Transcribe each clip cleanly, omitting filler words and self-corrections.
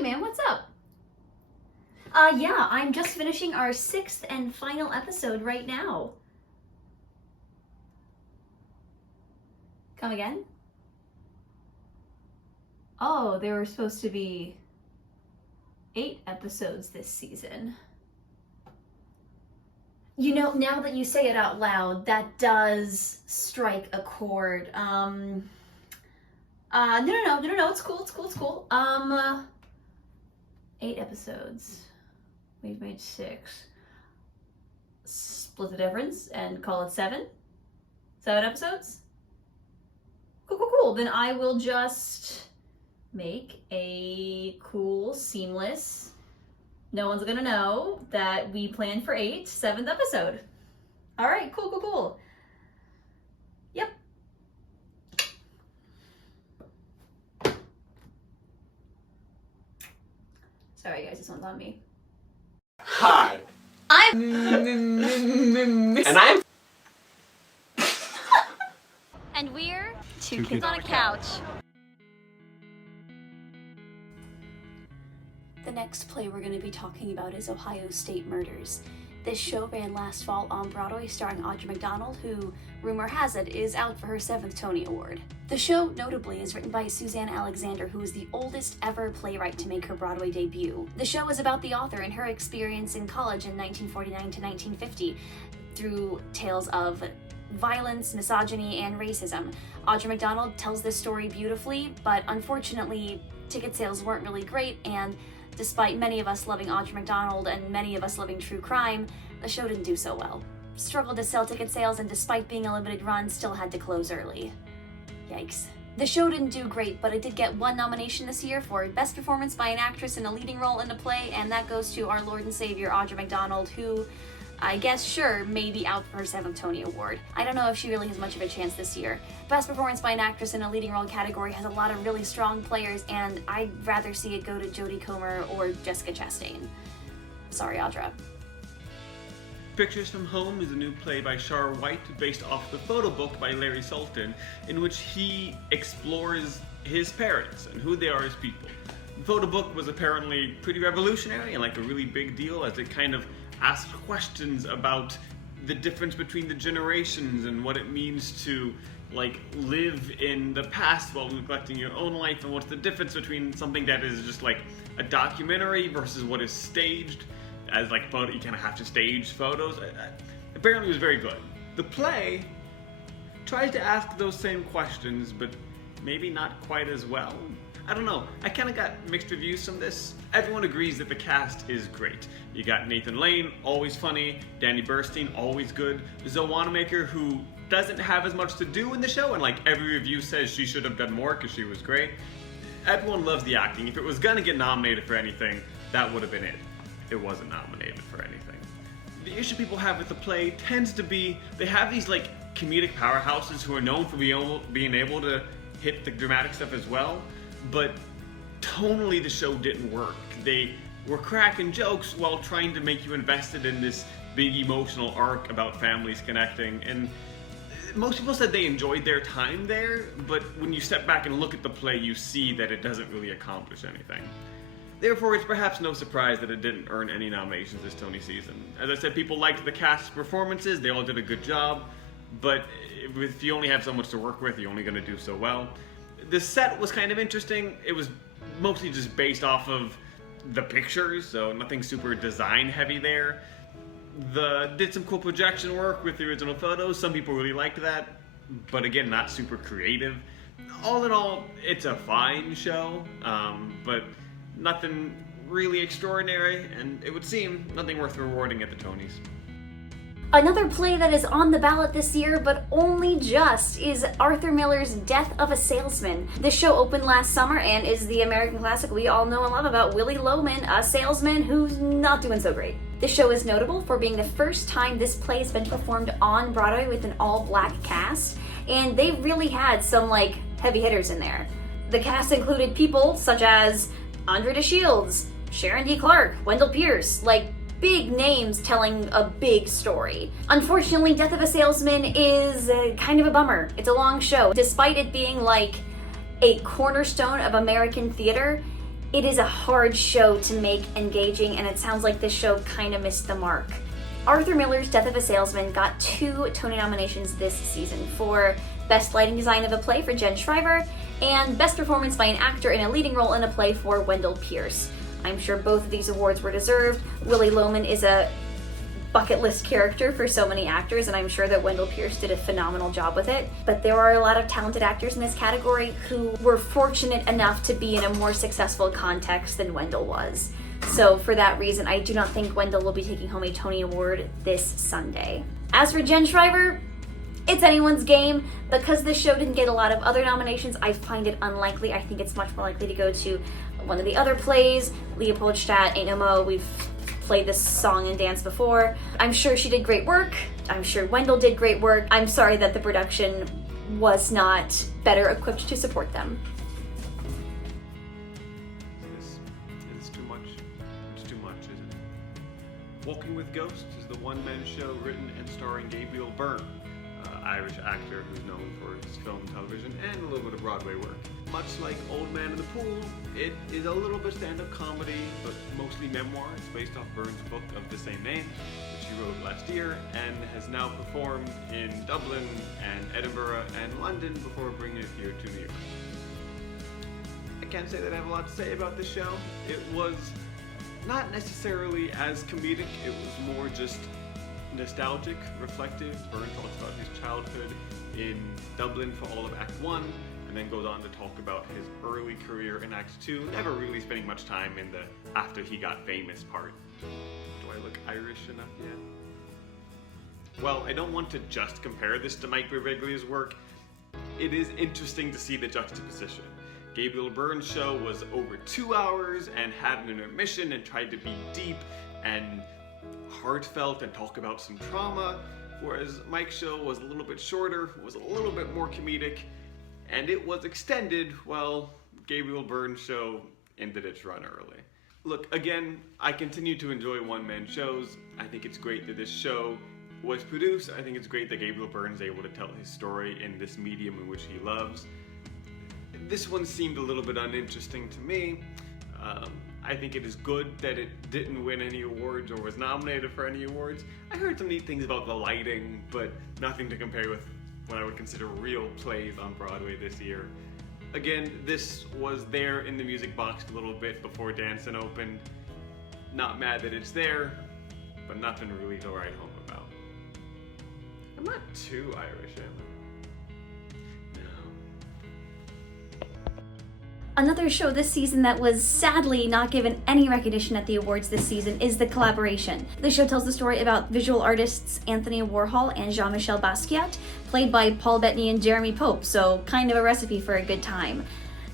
Hey man, what's up? Yeah, I'm just finishing our 6th and final episode right now. Come again? Oh, there were supposed to be 8 episodes this season. You know, now that you say it out loud, that does strike a chord. No, it's cool. 8 episodes. We've made 6. Split the difference and call it 7? 7 episodes? Cool. Then I will just make a cool, seamless, no one's gonna know that we planned for 8, 7th episode. All right, cool. Yep. Sorry guys, this one's on me. Hi. And I'm And we're two kids on a couch. The next play we're going to be talking about is Ohio State Murders. This show ran last fall on Broadway starring Audra McDonald, who, rumor has it, is out for her 7th Tony Award. The show, notably, is written by Suzanne Alexander, who is the oldest ever playwright to make her Broadway debut. The show is about the author and her experience in college in 1949 to 1950 through tales of violence, misogyny, and racism. Audra McDonald tells this story beautifully, but unfortunately, ticket sales weren't really great, and despite many of us loving Audra McDonald and many of us loving true crime, the show didn't do so well. Struggled to sell ticket sales, and despite being a limited run, still had to close early. Yikes. The show didn't do great, but it did get 1 nomination this year for Best Performance by an Actress in a Leading Role in a Play, and that goes to our Lord and Savior Audra McDonald, who, I guess, sure, may be out for her 7th Tony Award. I don't know if she really has much of a chance this year. Best Performance by an Actress in a Leading Role category has a lot of really strong players, and I'd rather see it go to Jodie Comer or Jessica Chastain. Sorry, Audra. Pictures from Home is a new play by Shar White based off the photo book by Larry Sultan, in which he explores his parents and who they are as people. The photo book was apparently pretty revolutionary and like a really big deal, as it kind of asked questions about the difference between the generations and what it means to like live in the past while neglecting your own life, and what's the difference between something that is just like a documentary versus what is staged as like photo. You kind of have to stage photos. Apparently it was very good. The play tries to ask those same questions, but maybe not quite as well. I don't know. I kind of got mixed reviews from this. Everyone agrees that the cast is great. You got Nathan Lane, always funny. Danny Burstein, always good. Zoe Wanamaker, who doesn't have as much to do in the show, and like every review says she should have done more because she was great. Everyone loves the acting. If it was gonna get nominated for anything, that would have been it. It wasn't nominated for anything. The issue people have with the play tends to be they have these like comedic powerhouses who are known for being able to hit the dramatic stuff as well, but tonally the show didn't work. They were cracking jokes while trying to make you invested in this big emotional arc about families connecting, and most people said they enjoyed their time there, but when you step back and look at the play, you see that it doesn't really accomplish anything. Therefore, it's perhaps no surprise that it didn't earn any nominations this Tony season. As I said, people liked the cast's performances, they all did a good job, but if you only have so much to work with, you're only going to do so well. The set was kind of interesting. It was mostly just based off of the pictures, so nothing super design heavy there. Did some cool projection work with the original photos. Some people really liked that, but again, not super creative. All in all, it's a fine show, but nothing really extraordinary, and it would seem nothing worth rewarding at the Tonys. Another play that is on the ballot this year, but only just, is Arthur Miller's Death of a Salesman. This show opened last summer and is the American classic we all know and love about Willy Loman, a salesman who's not doing so great. This show is notable for being the first time this play has been performed on Broadway with an all-black cast, and they really had some, like, heavy hitters in there. The cast included people such as Andre DeShields, Sharon D. Clarke, Wendell Pierce, like, big names telling a big story. Unfortunately, Death of a Salesman is kind of a bummer. It's a long show. Despite it being like a cornerstone of American theater, It is a hard show to make engaging, and it sounds like this show kind of missed the mark. Arthur Miller's Death of a Salesman got 2 Tony nominations this season for Best Lighting Design of a Play for Jen Shriver, and Best Performance by an Actor in a Leading Role in a Play for Wendell Pierce. I'm sure both of these awards were deserved. Willy Loman is a bucket list character for so many actors, and I'm sure that Wendell Pierce did a phenomenal job with it. But there are a lot of talented actors in this category who were fortunate enough to be in a more successful context than Wendell was. So for that reason, I do not think Wendell will be taking home a Tony Award this Sunday. As for Jen Shriver, it's anyone's game. Because this show didn't get a lot of other nominations, I find it unlikely. I think it's much more likely to go to one of the other plays. Leopoldstadt, Ain't No Mo, we've played this song and dance before. I'm sure she did great work. I'm sure Wendell did great work. I'm sorry that the production was not better equipped to support them. It's too much. It's too much, isn't it? Walking with Ghosts is the one-man show written and starring Gabriel Byrne, Irish actor who's known for his film, television, and a little bit of Broadway work. Much like Old Man in the Pool, it is a little bit stand-up comedy, but mostly memoir. It's based off Byrne's book of the same name, which he wrote last year, and has now performed in Dublin and Edinburgh and London before bringing it here to New York. I can't say that I have a lot to say about this show. It was not necessarily as comedic, it was more just nostalgic, reflective. Byrne talks about his childhood in Dublin for all of Act 1, and then goes on to talk about his early career in Act 2, never really spending much time in the after he got famous part. Do I look Irish enough yet? Well, I don't want to just compare this to Mike Birbiglia's work. It is interesting to see the juxtaposition. Gabriel Byrne's show was over 2 hours and had an intermission and tried to be deep and heartfelt and talk about some trauma, whereas Mike's show was a little bit shorter, was a little bit more comedic, and it was extended while Gabriel Byrne's show ended its run early. Look, again, I continue to enjoy one-man shows. I think it's great that this show was produced. I think it's great that Gabriel Byrne's able to tell his story in this medium in which he loves. This one seemed a little bit uninteresting to me. I think it is good that it didn't win any awards or was nominated for any awards. I heard some neat things about the lighting, but nothing to compare with what I would consider real plays on Broadway this year. Again, this was there in the music box a little bit before Dancin' opened. Not mad that it's there, but nothing really to write home about. I'm not too Irish, am I? Another show this season that was sadly not given any recognition at the awards this season is The Collaboration. The show tells the story about visual artists Anthony Warhol and Jean-Michel Basquiat, played by Paul Bettany and Jeremy Pope, so kind of a recipe for a good time.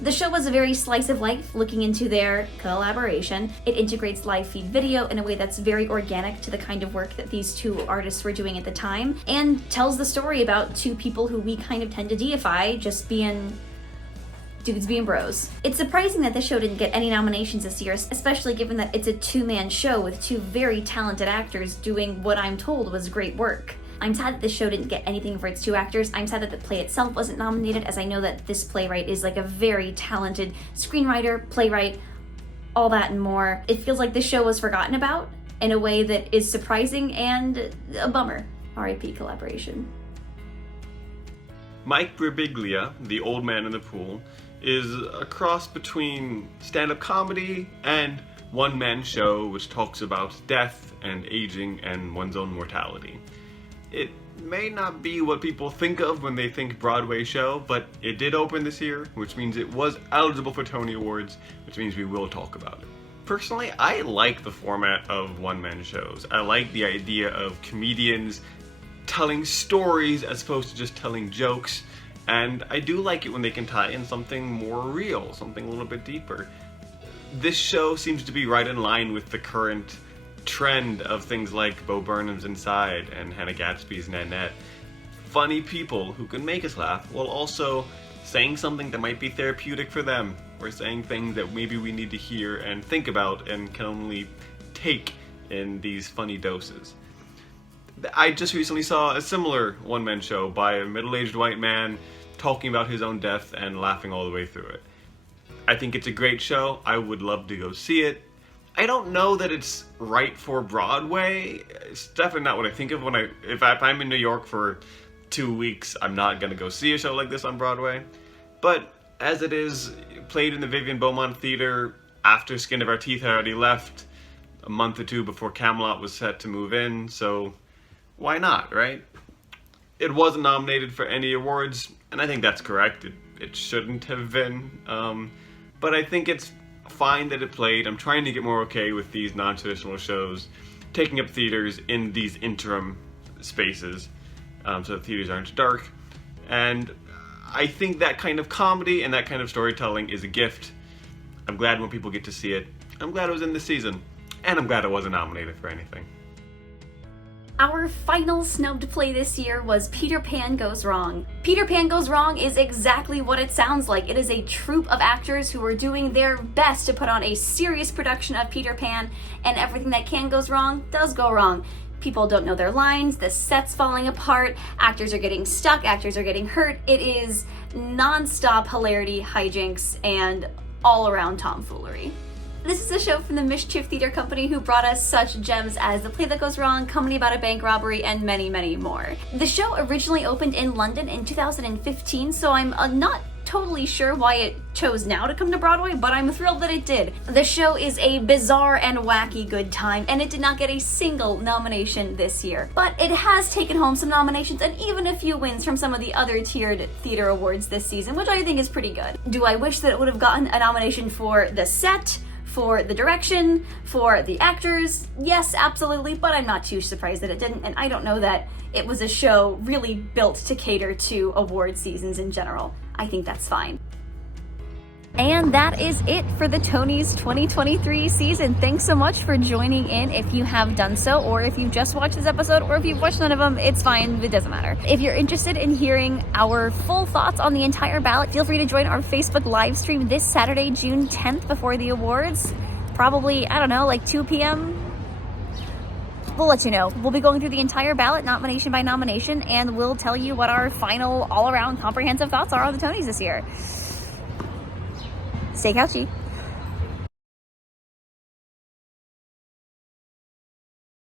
The show was a very slice of life, looking into their collaboration. It integrates live feed video in a way that's very organic to the kind of work that these two artists were doing at the time, and tells the story about two people who we kind of tend to deify, just being dudes being bros. It's surprising that this show didn't get any nominations this year, especially given that it's a two-man show with two very talented actors doing what I'm told was great work. I'm sad that this show didn't get anything for its two actors. I'm sad that the play itself wasn't nominated, as I know that this playwright is like a very talented screenwriter, playwright, all that and more. It feels like this show was forgotten about in a way that is surprising and a bummer. R.I.P. Collaboration. Mike Birbiglia, the Old Man in the Pool, is a cross between stand-up comedy and one-man show which talks about death and aging and one's own mortality. It may not be what people think of when they think Broadway show, but it did open this year, which means it was eligible for Tony Awards, which means we will talk about it. Personally, I like the format of one-man shows. I like the idea of comedians telling stories as opposed to just telling jokes. And I do like it when they can tie in something more real, something a little bit deeper. This show seems to be right in line with the current trend of things like Bo Burnham's Inside and Hannah Gadsby's Nanette. Funny people who can make us laugh while also saying something that might be therapeutic for them, or saying things that maybe we need to hear and think about and can only take in these funny doses. I just recently saw a similar one-man show by a middle-aged white man talking about his own death and laughing all the way through it. I think it's a great show. I would love to go see it. I don't know that it's right for Broadway. It's definitely not what I think of when if I'm in New York for 2 weeks, I'm not gonna go see a show like this on Broadway. But as it is played in the Vivian Beaumont Theater after Skin of Our Teeth had already left, a month or two before Camelot was set to move in, so why not, right? It wasn't nominated for any awards, and I think that's correct. It shouldn't have been, but I think it's fine that it played. I'm trying to get more okay with these non-traditional shows taking up theaters in these interim spaces, so the theaters aren't dark. And I think that kind of comedy and that kind of storytelling is a gift. I'm glad when people get to see it. I'm glad it was in this season, and I'm glad it wasn't nominated for anything. Our final snubbed play this year was Peter Pan Goes Wrong. Peter Pan Goes Wrong is exactly what it sounds like. It is a troupe of actors who are doing their best to put on a serious production of Peter Pan, and everything that can goes wrong does go wrong. People don't know their lines, the set's falling apart, actors are getting stuck, actors are getting hurt. It is non-stop hilarity, hijinks, and all-around tomfoolery. This is a show from the Mischief Theater Company, who brought us such gems as The Play That Goes Wrong, Comedy About a Bank Robbery, and many, many more. The show originally opened in London in 2015, so I'm not totally sure why it chose now to come to Broadway, but I'm thrilled that it did. The show is a bizarre and wacky good time, and it did not get a single nomination this year. But it has taken home some nominations and even a few wins from some of the other tiered theater awards this season, which I think is pretty good. Do I wish that it would have gotten a nomination for the set, for the direction, for the actors? Yes, absolutely, but I'm not too surprised that it didn't, and I don't know that it was a show really built to cater to award seasons in general. I think that's fine. And that is it for the Tonys 2023 season. Thanks so much for joining in if you have done so, or if you've just watched this episode, or if you've watched none of them, it's fine, it doesn't matter. If you're interested in hearing our full thoughts on the entire ballot, feel free to join our Facebook live stream this Saturday, June 10th, before the awards. Probably, I don't know, like 2 p.m. We'll let you know. We'll be going through the entire ballot, nomination by nomination, and we'll tell you what our final, all-around, comprehensive thoughts are on the Tonys this year. Stay couchy.